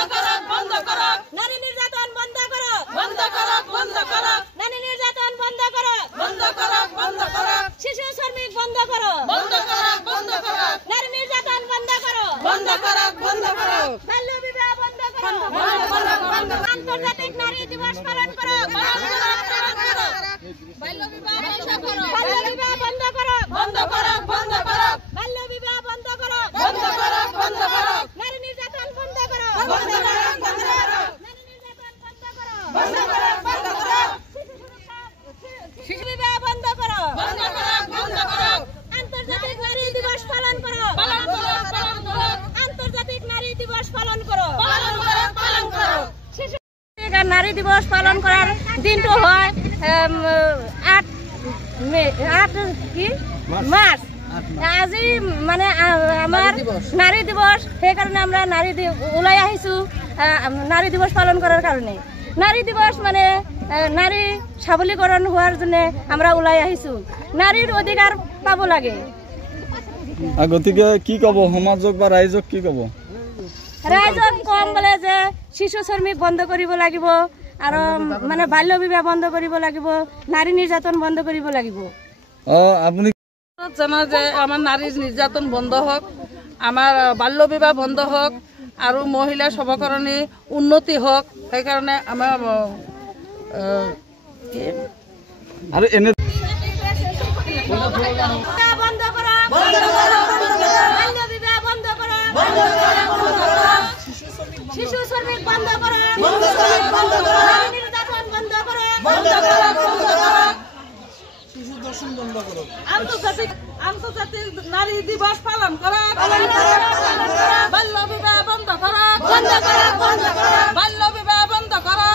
বন্ধ করো নারী নির্যাতন বন্ধ করো বন্ধ করো বন্ধ করো নারী নির্যাতন বন্ধ করো বন্ধ করো বন্ধ করো শিশু শ্রমিক বন্ধ করো বন্ধ করো বন্ধ করো নারী নির্যাতন বন্ধ করো বন্ধ করো বন্ধ করো বাল্য বিবাহ বন্ধ করো আন্তর্জাতিক নারী দিবস পালন করো বাল্য বিবাহ বন্ধ করো বাল্য বিবাহ বন্ধ করো বন্ধ করো বন্ধ করো বাল্য বিবাহ বন্ধ করো বন্ধ করো বন্ধ করো নারী নির্যাতন বন্ধ করো বন্ধ করো বন্ধ করো নারী নির্যাতন বন্ধ করো বন্ধ করো বন্ধ করো শিশু বিবাহ বন্ধ করো বন্ধ করো বন্ধ করো আন্তর্জাতিক নারী দিবস পালন করো পালন করো পালন করো আন্তর্জাতিক নারী দিবস পালন করো পালন করো পালন করো শিশু নারী দিবস পালন করার দিনটো হয় 8 মার্চ আজি মানে আমার নারী দিবস সেই কারণে আমরা ওলাই আহিছো নারী দিবস পালন করার কারণে নারী দিবস মানে নারী সবলীকরণ হওয়ার জন্য আমরা ওলাই আহিছো নারীর অধিকার পাব লাগে গতিকে কি কব সমাজক বা রাইজক কি কব রাইজক কম বলে যে শিশু শ্রমিক বন্ধ কৰিব লাগিব আৰু মানে বাল্য বিবাহ বন্ধ কৰিব লাগিব নাৰী নিৰ্যাতন বন্ধ কৰিব লাগিব আপনি জানা যে আমার নারীর নির্যাতন বন্ধ হোক আমার বাল্য বিবাহ বন্ধ হোক আর মহিলা সবকরণে উন্নতি হোক সেই কারণে আমার আর এনে বন্ধ করো বাল্য বিবাহ বন্ধ করো শিশু শ্রমিক বন্ধ করো নারী নির্যাতন বন্ধ করো আন্তর্জাতিক নারী দিবস পালন করা বাল্য বিবাহ বন্ধ করা বাল্য বিবাহ বন্ধ করা